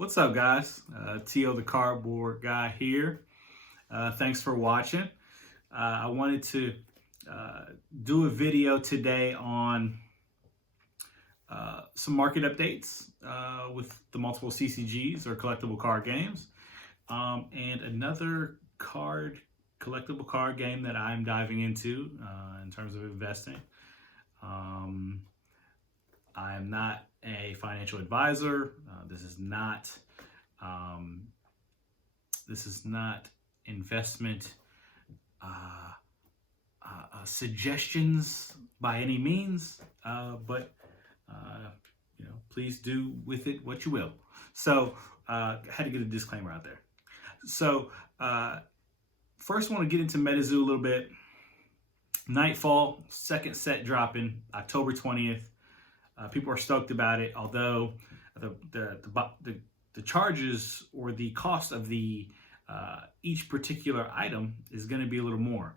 What's up, guys? T.O. the Cardboard Guy here. Thanks for watching. I wanted to do a video today on some market updates with the multiple CCGs or collectible card games, and another collectible card game that I'm diving into in terms of investing. I am not a financial advisor. This is not investment suggestions by any means, but please do with it what you will. So I had to get a disclaimer out there. So first, I want to get into Metazoo a little bit. Nightfall, second set dropping October 20th. People are stoked about it, although the charges or the cost of the each particular item is going to be a little more.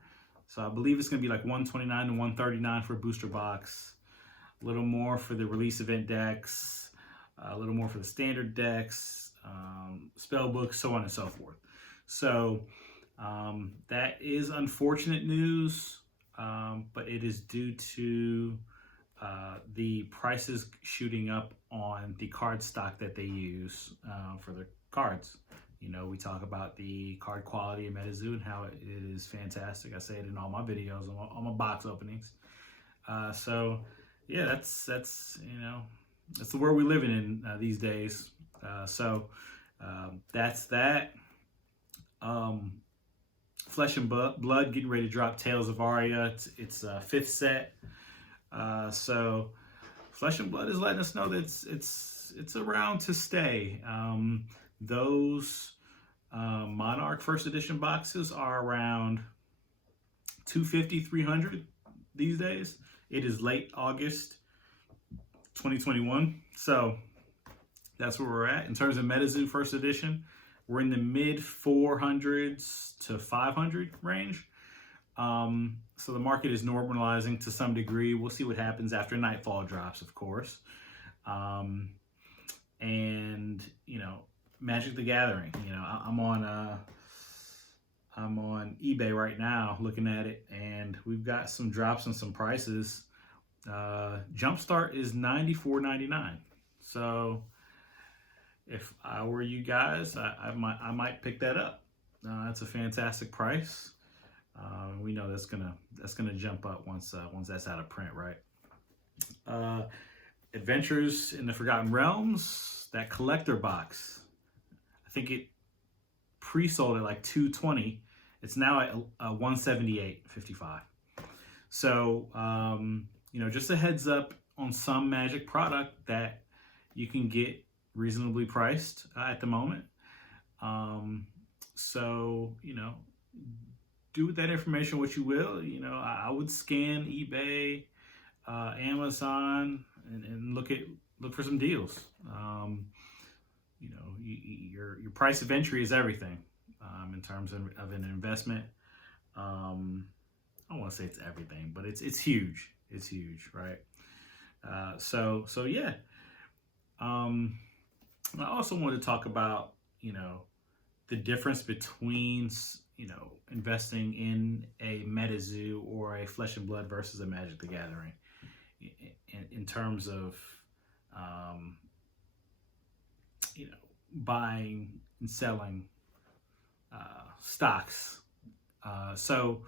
So I believe it's going to be like $129 to $139 for a booster box, a little more for the release event decks, a little more for the standard decks, spell books, so on and so forth. So that is unfortunate news, but it is due to the prices shooting up on the card stock that they use for their cards. You know, we talk about the card quality of Metazoo and how it is fantastic. I say it in all my videos, all my box openings. So yeah, that's the world we live in these days. So that's that. Flesh and Blood getting ready to drop Tales of Aria. It's fifth set. So Flesh and Blood is letting us know that it's around to stay. Those Monarch first edition boxes are around $250, $300 these days. It is late August 2021, so that's where we're at in terms of Metazoo first edition. We're in the mid 400s to 500 range. So the market is normalizing to some degree. We'll see what happens after Nightfall drops, of course. And Magic the Gathering. I'm on eBay right now looking at it, and we've got some drops and some prices. Jumpstart is $94.99. So if I were you guys, I might pick that up. That's a fantastic price. We know that's gonna jump up once that's out of print, right? Adventures in the Forgotten Realms, that collector box. I think it pre-sold at like $220. It's now at $178.55. So just a heads up on some Magic product that you can get reasonably priced at the moment. So do with that information what you will. I would scan eBay, Amazon, and look for some deals. Your price of entry is everything in terms of an investment. I don't want to say it's everything, but it's huge. It's huge, right? So yeah. I also want to talk about the difference between investing in a Metazoo or a Flesh and Blood versus a Magic the Gathering in terms of buying and selling stocks. So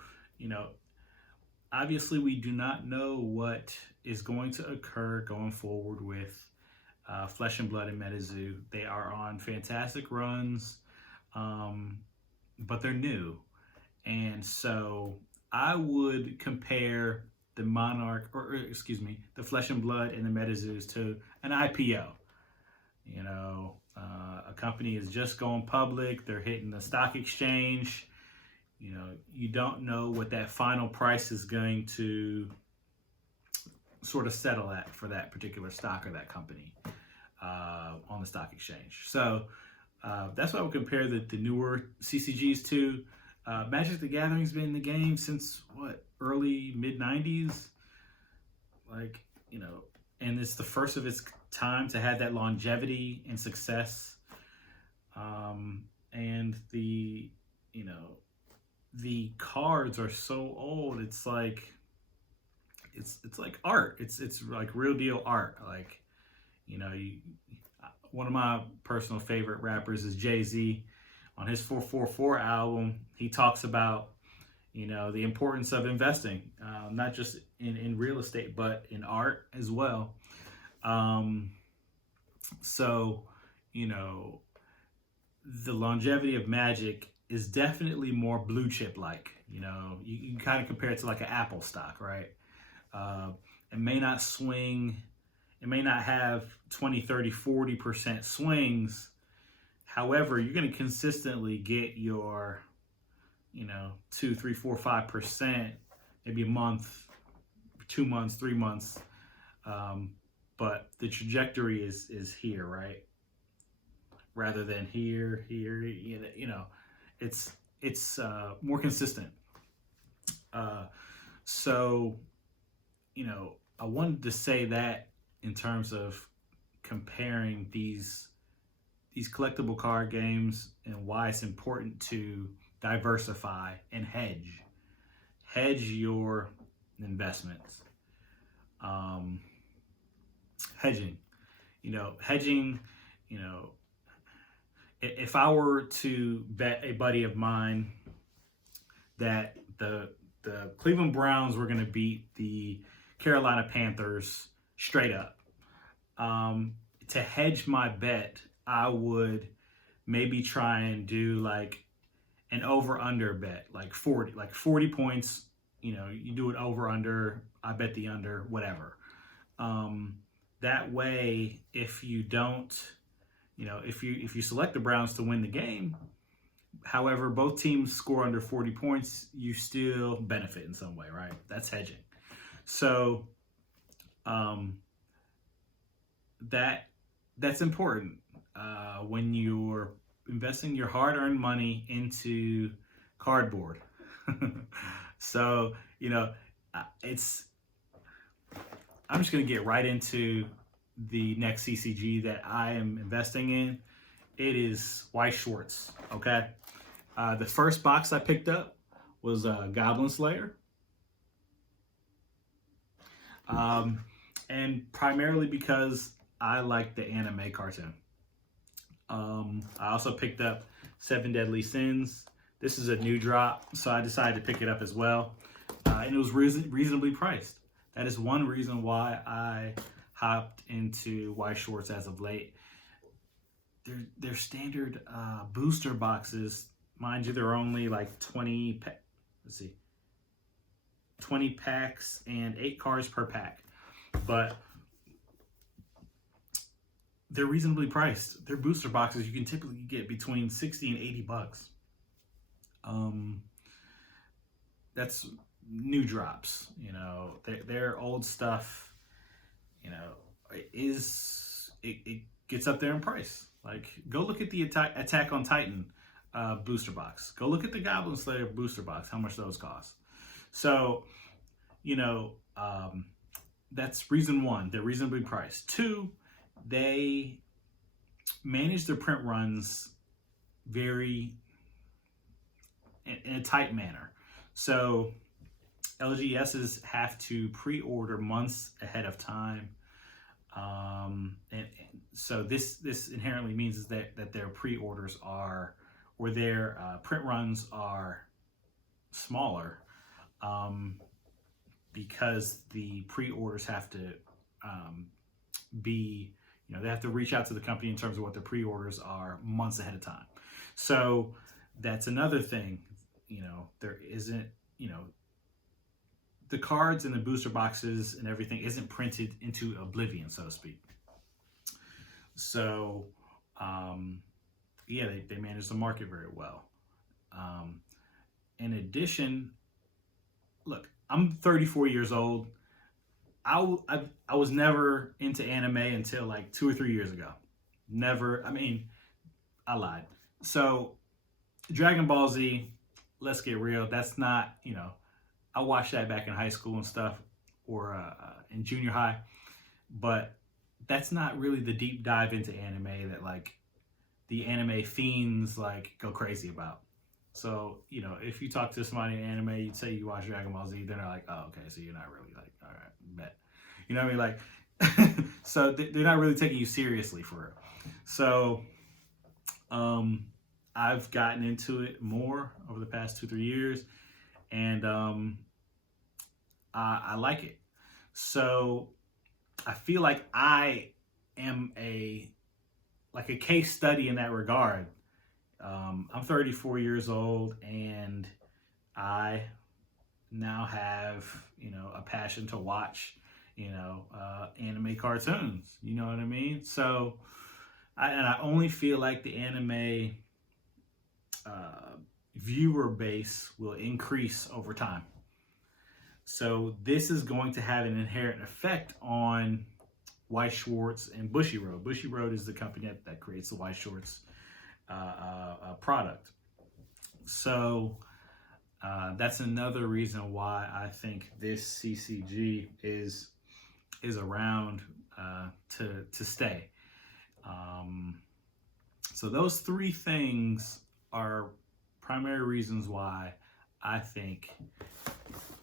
obviously we do not know what is going to occur going forward with Flesh and Blood and Metazoo. They are on fantastic runs, but they're new. And so I would compare the Monarch, the Flesh and Blood and the Metazoos to an IPO. A company is just going public. They're hitting the stock exchange. You don't know what that final price is going to sort of settle at for that particular stock or that company on the stock exchange. So that's why I would compare the newer CCGs to. Magic the Gathering's been in the game since early mid 90s, and it's the first of its time to have that longevity and success And the, you know, the cards are so old. It's like, it's like art. It's like real deal art. Like, you know, one of my personal favorite rappers is Jay-Z. On his 444 album, he talks about, you know, the importance of investing, not just in real estate, but in art as well. So, you know, the longevity of Magic is definitely more blue chip like. You know, you can kind of compare it to like an Apple stock, right? It may not swing, it may not have 20, 30, 40% swings. However, you're going to consistently get your, you know, 2, 3, 4, 5%, maybe a month, 2 months, 3 months. But the trajectory is here, right? Rather than here, you know, it's more consistent. So, you know, I wanted to say that in terms of comparing these collectible card games and why it's important to diversify and hedge your investments. Hedging, you know, if I were to bet a buddy of mine that the Cleveland Browns were going to beat the Carolina Panthers straight up, to hedge my bet, I would maybe try and do like an over-under bet, like 40 points. You know, you do it over-under, I bet the under, whatever. That way, if you don't, you know, if you select the Browns to win the game, however, both teams score under 40 points, you still benefit in some way, right? That's hedging. So that's important when you're investing your hard-earned money into cardboard. So, you know, I'm just going to get right into the next CCG that I am investing in. It is Weiss SCHWARZ, okay? The first box I picked up was Goblin Slayer. And primarily because I like the anime cartoon. I also picked up 7 Deadly Sins. This is a new drop, so I decided to pick it up as well. And it was reasonably priced. That is one reason why I hopped into Weiss SCHWARZ as of late. Their standard booster boxes, mind you, they're only like 20 packs and 8 cards per pack. But they're reasonably priced. Their booster boxes you can typically get between 60 and 80 bucks. That's new drops, you know. Their old stuff, you know, it gets up there in price. Like, go look at the Attack on Titan booster box. Go look at the Goblin Slayer booster box, how much those cost. So, you know, that's reason one, they're reasonably priced. 2, they manage their print runs very in a tight manner. So LGSs have to pre-order months ahead of time. And so this inherently means is that their pre-orders are, or their print runs are smaller, because the pre-orders have to be, you know, they have to reach out to the company in terms of what their pre-orders are months ahead of time. So that's another thing, you know, there isn't, you know, the cards and the booster boxes and everything isn't printed into oblivion, so to speak. So, yeah, they manage the market very well. In addition, look, I'm 34 years old. I was never into anime until like 2 or 3 years ago. Never, I mean, I lied. So, Dragon Ball Z, let's get real, that's not, you know, I watched that back in high school and stuff, or in junior high, but that's not really the deep dive into anime that like the anime fiends like go crazy about. So, you know, if you talk to somebody in anime, you'd say you watch Dragon Ball Z, then they're like, oh, okay, so you're not really like, all right, bet. You know what I mean? Like, so they're not really taking you seriously for it. So, I've gotten into it more over the past 2-3 years, and I like it. So I feel like I am a case study in that regard. I'm 34 years old, and I now have, you know, a passion to watch, you know, anime cartoons. You know what I mean? So, I only feel like the anime viewer base will increase over time. So this is going to have an inherent effect on Weiss, SCHWARZ, and Bushiroad. Bushiroad is the company that creates the Weiss, SCHWARZ product. So that's another reason why I think this CCG is around to stay. So those three things are primary reasons why I think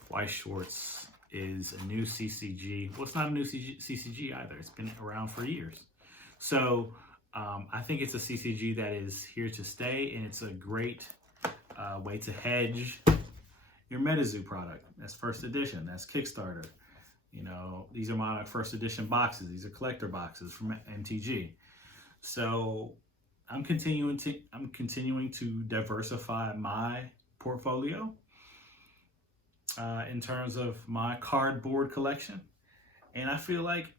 Weiss, SCHWARZ is a new CCG. Well, it's not a new CCG either. It's been around for years. So I think it's a CCG that is here to stay, and it's a great way to hedge your Metazoo product. That's first edition. That's Kickstarter. You know, these are my first edition boxes. These are collector boxes from MTG. So I'm continuing to diversify my portfolio in terms of my cardboard collection, and I feel like,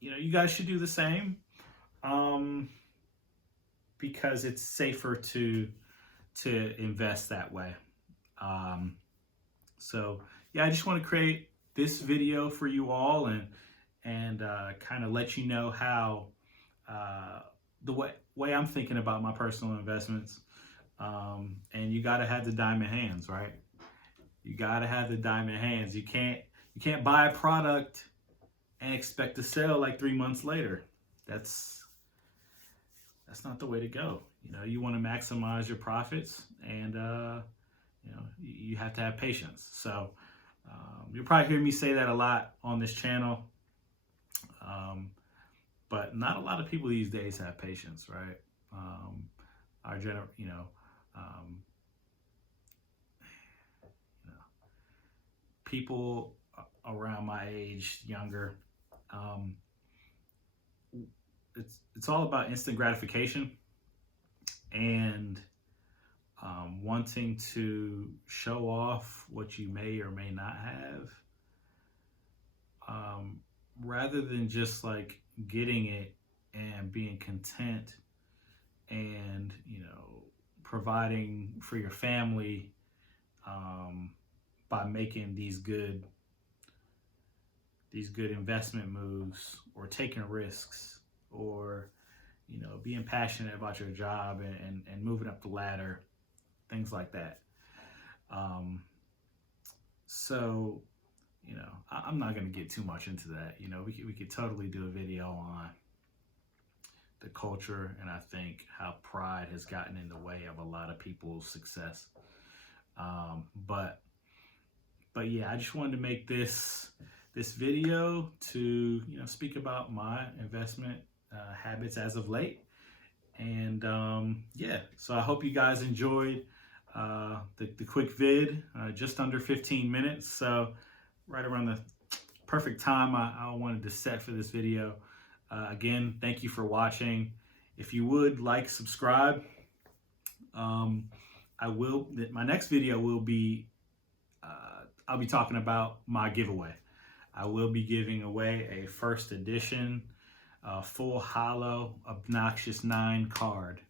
you know, you guys should do the same, because it's safer to invest that way. So yeah, I just want to create this video for you all and kind of let you know how the way I'm thinking about my personal investments. And you got to have the diamond hands, right? You got to have the diamond hands. You can't buy a product and expect to sell like 3 months later. That's not the way to go. You know, you want to maximize your profits, and you know, you have to have patience. So you'll probably hear me say that a lot on this channel, but not a lot of people these days have patience, right? People around my age, younger, it's all about instant gratification and wanting to show off what you may or may not have, rather than just like getting it and being content and, you know, providing for your family by making these good investment moves, or taking risks, or, you know, being passionate about your job and moving up the ladder, things like that. So, you know, I'm not going to get too much into that. You know, we could totally do a video on the culture, and I think how pride has gotten in the way of a lot of people's success. But yeah, I just wanted to make this video to, you know, speak about my investment habits as of late. And yeah, so I hope you guys enjoyed the quick vid, just under 15 minutes. So right around the perfect time I wanted to set for this video. Again, thank you for watching. If you would like, subscribe. My next video will be, I'll be talking about my giveaway. I will be giving away a first edition, full holo Obnoxious 9 card.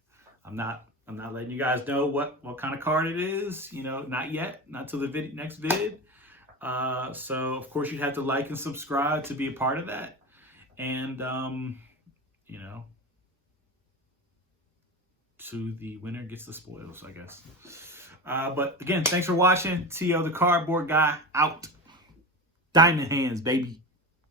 I'm not letting you guys know what kind of card it is, you know, not yet, not till the next vid. So of course you have to like and subscribe to be a part of that. And you know, to the winner gets the spoils, I guess. But again, thanks for watching. T.O. the Cardboard Guy out. Diamond hands, baby.